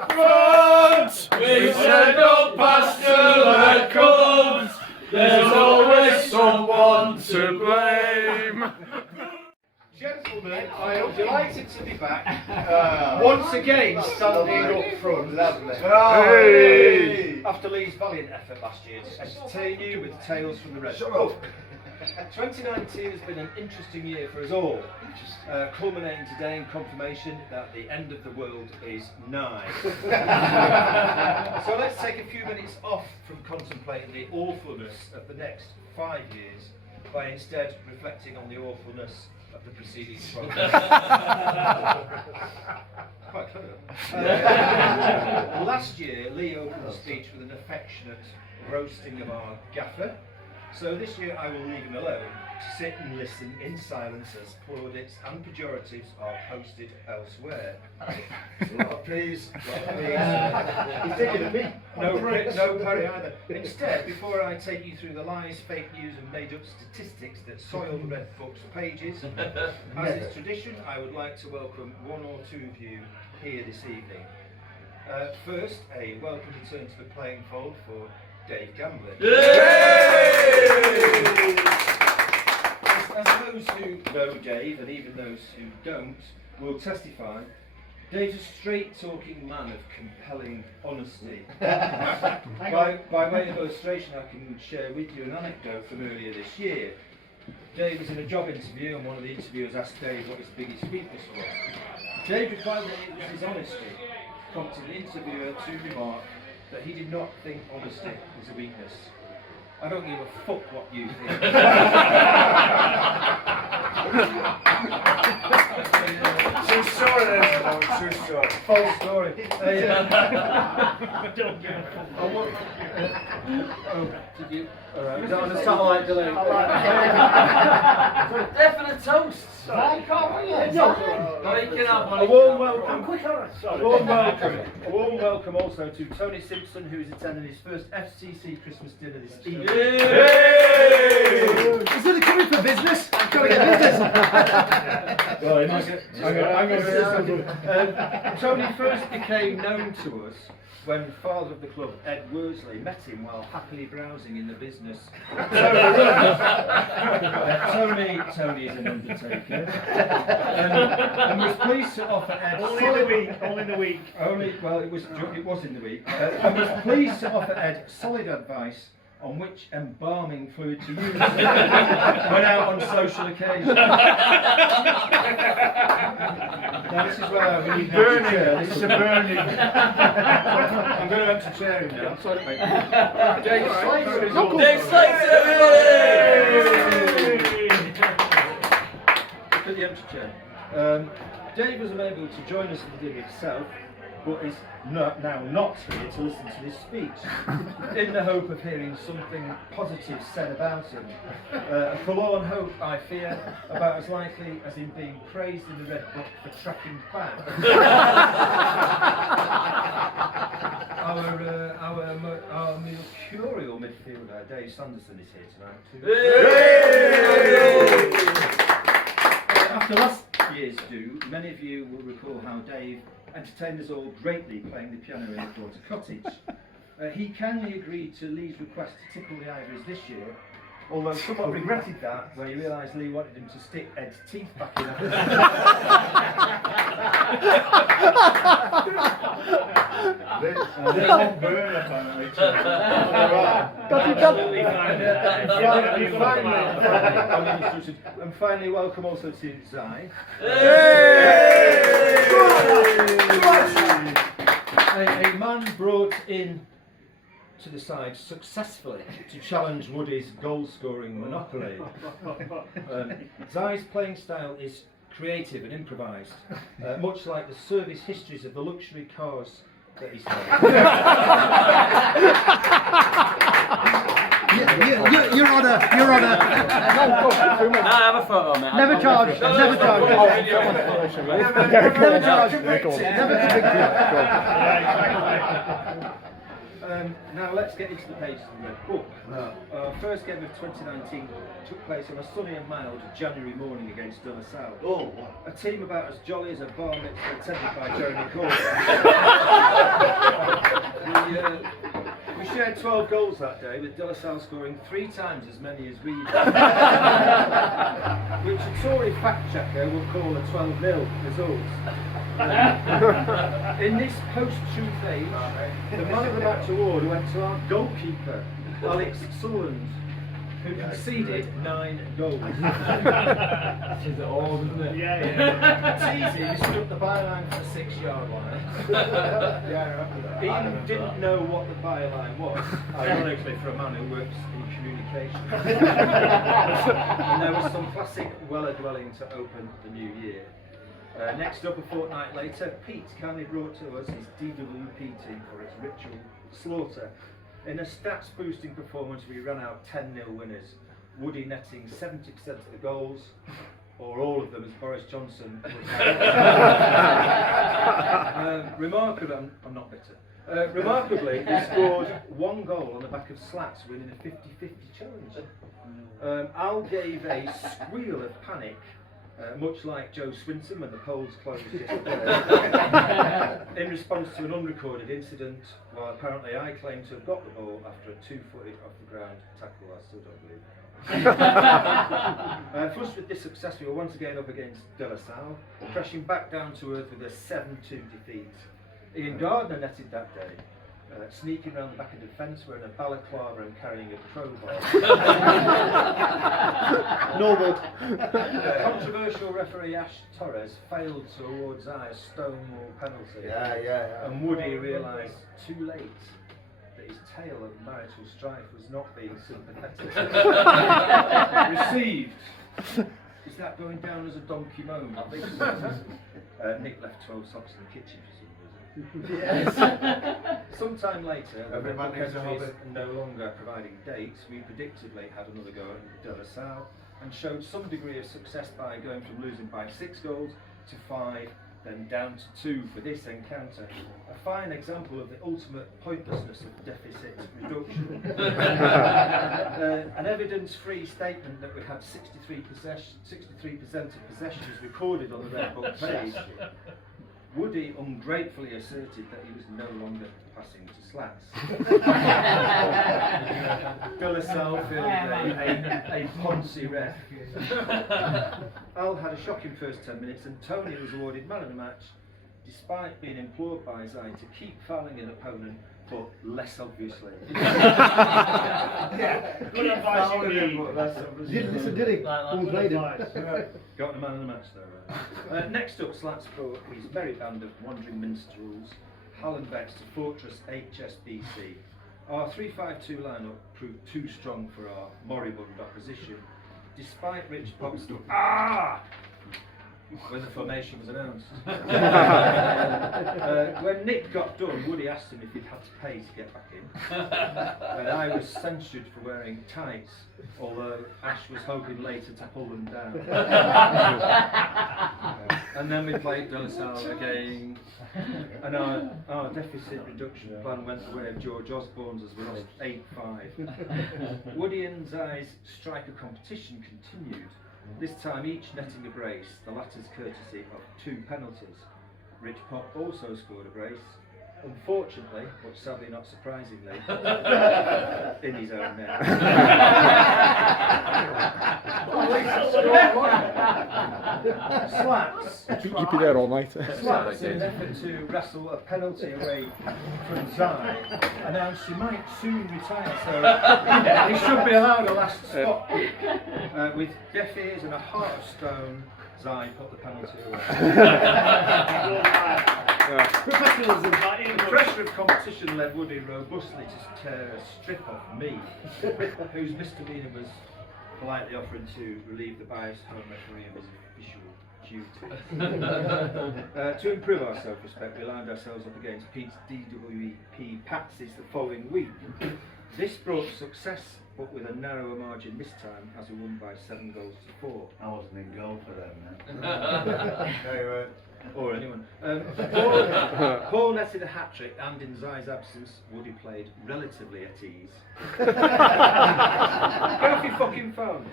up front, we send up pastel colours. There's always someone to blame. Gentlemen, I am delighted to be back once again standing up front. Lovely. Hey. After Lee's valiant effort last year to entertain you with tales from the Red Book. 2019 has been an interesting year for us all, culminating today in confirmation that the end of the world is nigh. So let's take a few minutes off from contemplating the awfulness of the next 5 years by instead reflecting on the awfulness of the preceding 12 years. Quite clever. Last year, Lee opened the speech with an affectionate roasting of our gaffer. So this year I will leave him alone to sit and listen in silence as plaudits and pejoratives are posted elsewhere. A lot of peas, a lot of peas. He's taking a me. No parry either. Instead, before I take you through the lies, fake news and made up statistics that soil the Red Book's pages, as is tradition, I would like to welcome one or two of you here this evening. First, a welcome return to the playing fold for Dave Gamblin. As those who know Dave, and even those who don't, will testify, Dave's a straight-talking man of compelling honesty. By way of illustration, I can share with you an anecdote from earlier this year. Dave was in a job interview, and one of the interviewers asked Dave what his biggest weakness was. Dave replied that it was his honesty, prompting the interviewer to remark that he did not think honesty was a weakness. I don't give a fuck what you think. True story, then. True story. False story. Don't give a fuck. Did you? Alright, was that on a satellite delay? Definite toast. I can't wait. No, you can have one. A warm welcome. I'm quick on it. A warm welcome also to Tony Simpson, who is attending his first FCC Christmas dinner this evening. Is it coming for business? I'm coming for business. Tony first became known to us when father of the club, Ed Worsley, met him while happily browsing in the business. Tony is an undertaker, and was pleased to offer Ed Only in the week. It was in the week, and was pleased to offer Ed solid advice on which embalming fluid to use when out on social occasions. Now this is where I need Burning. This is a burning. I'm going to empty chair him now. Sorry, mate. Dave Slater is all. Dave Slater, everybody! Look at the empty chair. Dave was unable to join us for the dinner itself, but is now not here to listen to this speech, in the hope of hearing something positive said about him. A forlorn hope, I fear, about as likely as him being praised in the Red Book for tracking back. Our mercurial midfielder, Dave Sanderson, is here tonight too. After last year's do, many of you will recall how Dave entertained us all greatly playing the piano in the Quarter Cottage. He kindly agreed to Lee's request to tickle the ivories this year, although somewhat regretted that when he realised Lee wanted him to stick Ed's teeth back in. They won't burn apparently. And finally, welcome also to Zai. A man brought in to the side successfully to challenge Woody's goal-scoring monopoly. Zai's playing style is creative and improvised, much like the service histories of the luxury cars that he's had. You're on a. I have a photo, mate. Never charge. Never charge. Never charge. Now let's get into the pages of the Red Book. Our first game of 2019 took place on a sunny and mild January morning against De La Salle. Oh, A team about as jolly as a bar mitzvah attended by Jeremy Corbyn. We shared 12 goals that day, with De La Salle scoring 3 times as many as we did. Which a Tory fact checker will call a 12-0 result. In this post-truth age, the man of the match award went to our goalkeeper, Alex Sutherland, who conceded 9 goals. That is old, isn't it? It's easy, he stood up the byline for the 6-yard line. Ian didn't know what the byline was, ironically for a man who works in communication. And there was some classic Weller dwelling to open the new year. Next up, a fortnight later, Pete kindly brought to us his DWP team for its ritual slaughter. In a stats-boosting performance, we ran out 10-0 winners, Woody netting 70% of the goals, or all of them, as Boris Johnson was remarkably, I'm not bitter. Remarkably, he scored 1 goal on the back of slats, winning a 50-50 challenge. Al gave a squeal of panic, much like Joe Swinson when the polls closed yesterday, in response to an unrecorded incident, while apparently I claimed to have got the ball after a 2-footed off the ground tackle. I still don't believe. Flushed with this success, we were once again up against De La Salle, crashing back down to earth with a 7-2 defeat. Ian Gardner netted that day, sneaking around the back of the defence wearing a balaclava and carrying a crowbar. Normal. Controversial referee Ash Torres failed to award Zai a Stonewall penalty. yeah. And Woody realised too late that his tale of marital strife was not being sympathetic. Received. Is that going down as a donkey moan? I think so. Nick left 12 socks in the kitchen for some reason. Yes. Sometime later, when the book entries no longer providing dates, we predictably had another go at De La Salle and showed some degree of success by going from losing by 6 goals to 5, then down to 2 for this encounter. A fine example of the ultimate pointlessness of deficit reduction. An evidence-free statement that we had 63% of possessions recorded on the Red Book page. Woody ungratefully asserted that he was no longer passing to slats. De La Salle fielded a Ponzi ref. Al had a shocking first 10 minutes and Tony was awarded man of the match, despite being implored by Zai to keep fouling an opponent, but less obviously. Good advice you need. Didn't listen, did he? All played it. Got the man of the match though, right? Next up, slats for his merry band of wandering minstrels, Hallenbecks to Fortress HSBC. Our 3-5-2 lineup proved too strong for our moribund opposition, despite Rich Pop's when the formation was announced. When Nick got done, Woody asked him if he'd had to pay to get back in. And I was censured for wearing tights, although Ash was hoping later to pull them down. And then we played De La Salle again, and our deficit reduction plan went the way of George Osborne's as we lost 8-5. Woody and Zai's striker competition continued. This time each netting a brace, the latter's courtesy of 2 penalties. Rich Pop also scored a brace, unfortunately, but sadly not surprisingly, in his own net. Slats. Keep you there all night. Slats, in an effort to wrestle a penalty away from Zai, announced he might soon retire, so he should be allowed a last spot kick. With deaf ears and a heart of stone, Zai put the penalty away. Professionalism. The pressure of competition led Woody robustly to tear a strip off me, whose misdemeanour was politely offering to relieve the biased home referee of his official duty. To improve our self-respect, we lined ourselves up against Pete's DWP Patsies the following week. This brought success, but with a narrower margin this time, as we won by 7 goals to 4. I wasn't in goal for them, man. Or anyone. Paul netted a hat-trick, and in Zai's absence, Woody played relatively at ease. Go off your fucking phone!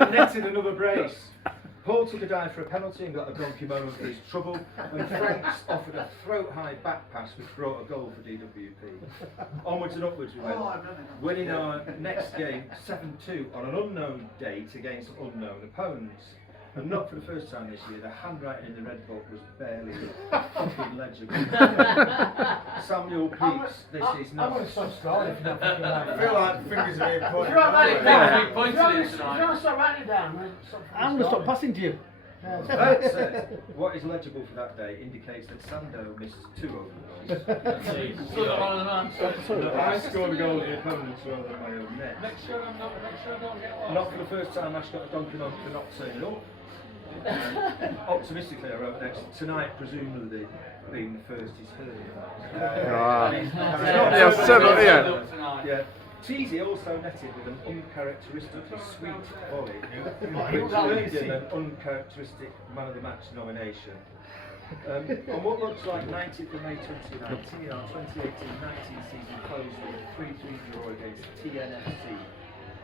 And netted another brace. Paul took a dive for a penalty and got a donkey moment for his trouble, and Franks offered a throat-high back pass which brought a goal for DWP. Onwards and upwards we went, winning our next game 7-2 on an unknown date against unknown opponents. And not for the first time this year, the handwriting in the red book was barely fucking legible. Samuel Peaks, this is not... I'm going to stop scoring if you're not fucking I like feel like fingers are being pointed. If you want to that way. start writing it down, then I'm going to stop passing to you. That said, what is legible for that day indicates that Sando missed 2 open goals. I scored a goal at the opponents rather than my own net. Make sure I don't get lost. Not for the first time Ash got a donkey on for not turning up. Optimistically, I wrote next, tonight presumably being the first he's heard. Yeah. Cheesy also netted with an uncharacteristically sweet volley, which earned him an uncharacteristic Man of the Match nomination. On what looks like 19th of May 2019, our 2018-19 season closed with a 3-3 draw against TNFC.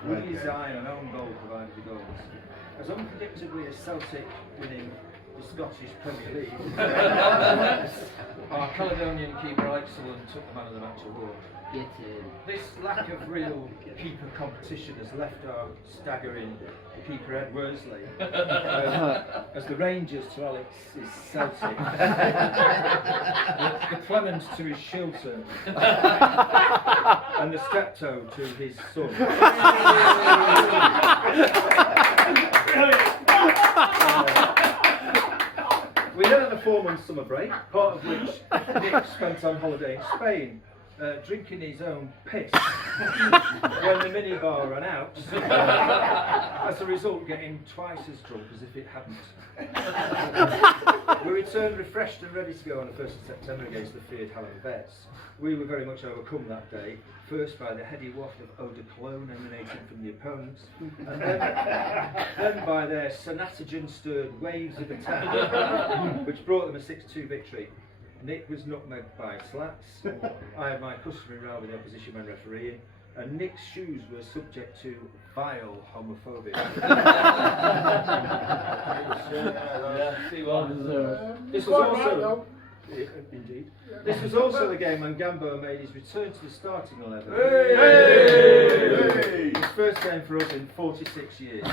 Woody Zai and an own goal provided the goals. As unpredictably as Celtic winning the Scottish Premier League, our Caledonian keeper Ixalan took the Man of the Match award. This lack of real keeper competition has left our staggering keeper Ed Worsley as the Rangers to Alex's Celtic, the Clemens to his Shilton, and the Steptoe to his son. We then had a 4-month summer break, part of which Nick spent on holiday in Spain. Drinking his own piss when the minibar ran out, as a result getting twice as drunk as if it hadn't. We returned refreshed and ready to go on the 1st of September against the feared Hallam Vets. We were very much overcome that day, first by the heady waft of eau de cologne emanating from the opponents, and then by their sonatogen-stirred waves of attack, which brought them a 6-2 victory. Nick was nutmegged by Slats. I had my customary row with the opposition when refereeing, and Nick's shoes were subject to vile homophobia. This was also indeed. This was also the game when Gambo made his return to the starting 11. Hey! His first game for us in 46 years.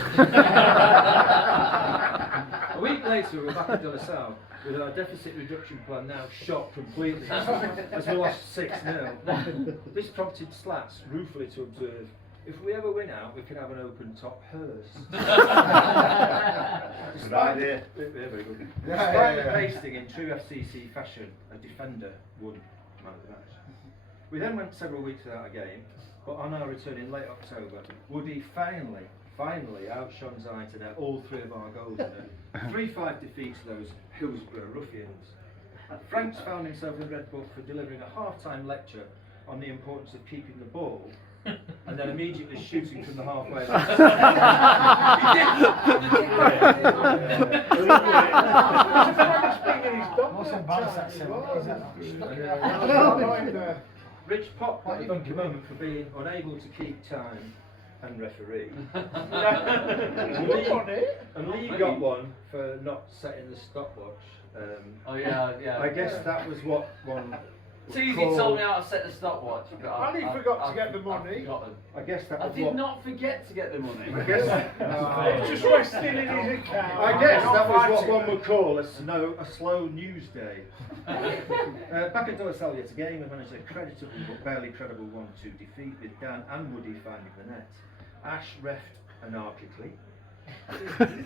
A week later, we were back at De La Salle with our deficit reduction plan now shot completely as we lost 6-0. This prompted Slats ruefully to observe, if we ever win out, we can have an open top hearse. Good idea. Yeah, very good. Despite pasting in true FCC fashion, a defender won Man of the Match. We then went several weeks without a game, but on our return in late October, Woody finally outshone Zai to net all 3 of our goals in a 3-5 defeat to those Hillsborough ruffians. Franks found himself in the Red Book for delivering a half-time lecture on the importance of keeping the ball and then immediately shooting from the halfway line. Rich Pop got a donkey moment for being unable to keep time and referee. And Lee got one for not setting the stopwatch. I guess that was what one. Cheesy told me how to set the stopwatch. And he forgot to get the money. I guess that I was did what. not forget to get the money. I guess. Just resting in his account. I guess that was what one would call a slow news day. Back at De La Salle yet again, we managed a creditable but barely credible 1-2 defeat with Dan and Woody finding the net. Ash refed anarchically.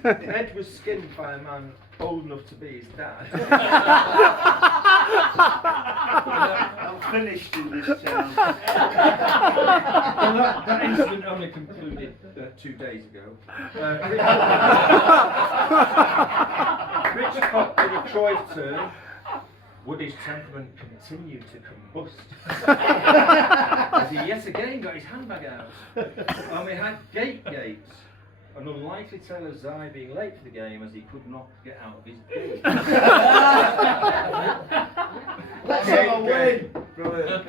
Ed was skinned by a man old enough to be his dad. I'm finished in this town. Well, that incident only concluded 2 days ago. Rich Pop did a Troy turn. Woody's temperament continued to combust as he yet again got his handbag out. And we had Gates. an unlikely tale of Zai being late for the game as he could not get out of his booth. Let's have a win! Brilliant.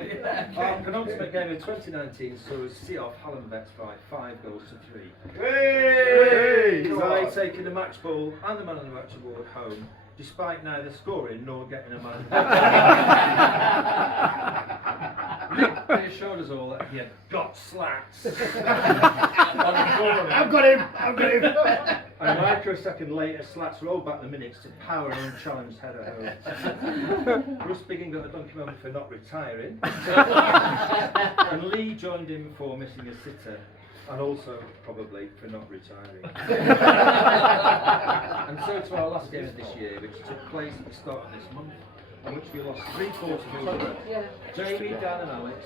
Our penultimate game of 2019 saw us see off Hallam Vets by 5 goals to 3. Hey! Zai taking the match ball and the man of the match award home, despite neither scoring nor getting a man of the match. He assured us all that he had got slats. I've got him! I've got him! And a microsecond later, Slats rolled back the minutes to power an unchallenged header home. Russ Biggin got a donkey moment for not retiring. And Lee joined him for missing a sitter. And also, probably, for not retiring. And so to our last game of this year, which took place at the start of this month, in which we lost 3-4 to Middlesbrough. Jamie, Dan and Alex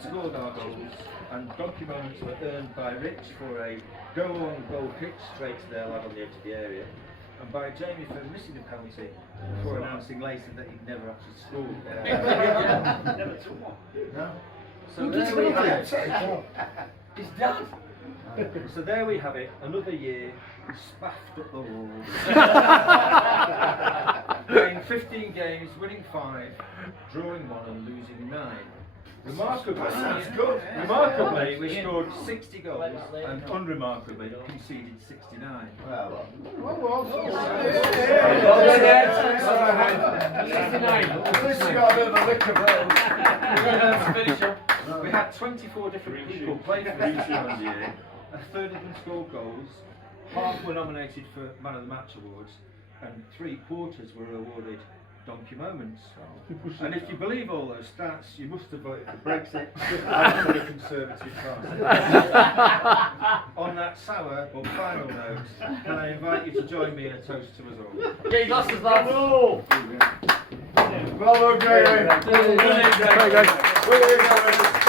scored our goals, and donkey moments were earned by Rich for a go-on goal kick straight to their lad on the edge of the area, and by Jamie for missing a penalty before announcing later that he'd never actually scored. Never took one. No. So there we have it. He's done. So there we have it, another year spaffed up the walls. Playing 15 games, winning 5, drawing 1 and losing 9. Remarkably, we scored 60 goals and unremarkably conceded 69. Well, at least you got a bit of a lick of We had 24 different people play for us this year. A third of them scored goals, half were nominated for Man of the Match awards, and 3/4 were awarded donkey moments. And if you believe all those stats, you must have voted for Brexit and for the Conservative Party. On that sour but final note, can I invite you to join me in a toast to us all? Yeah, he lost his last. Bravo, Gary! Brilliant, guys. Brilliant.